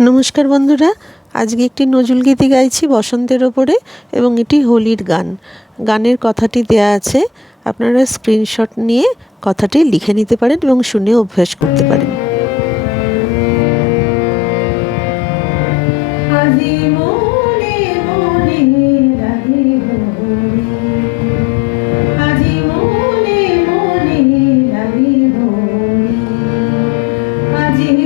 নমস্কার বন্ধুরা, আজকে একটি নজরুল গীতি গাইছি বসন্তের ওপরে এবং এটি হোলির গান। গানের কথাটি দেয়া আছে, আপনারা স্ক্রিনশট নিয়ে কথাটি লিখে নিতে পারেন এবং শুনে অভ্যাস করতে পারেন। আজি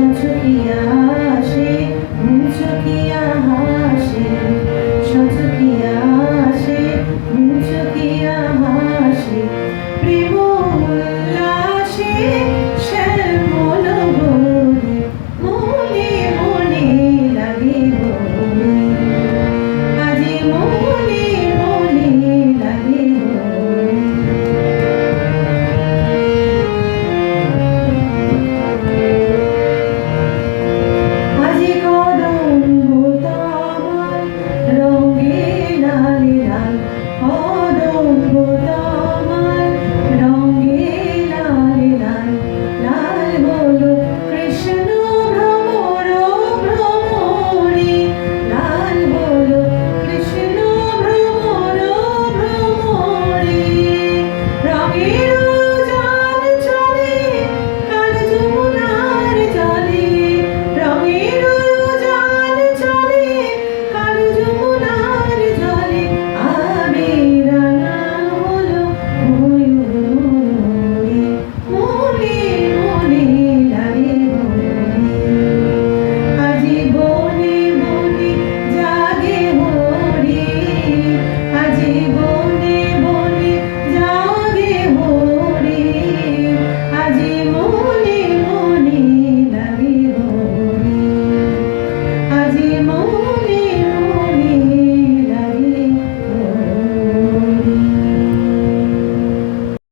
To Kiev.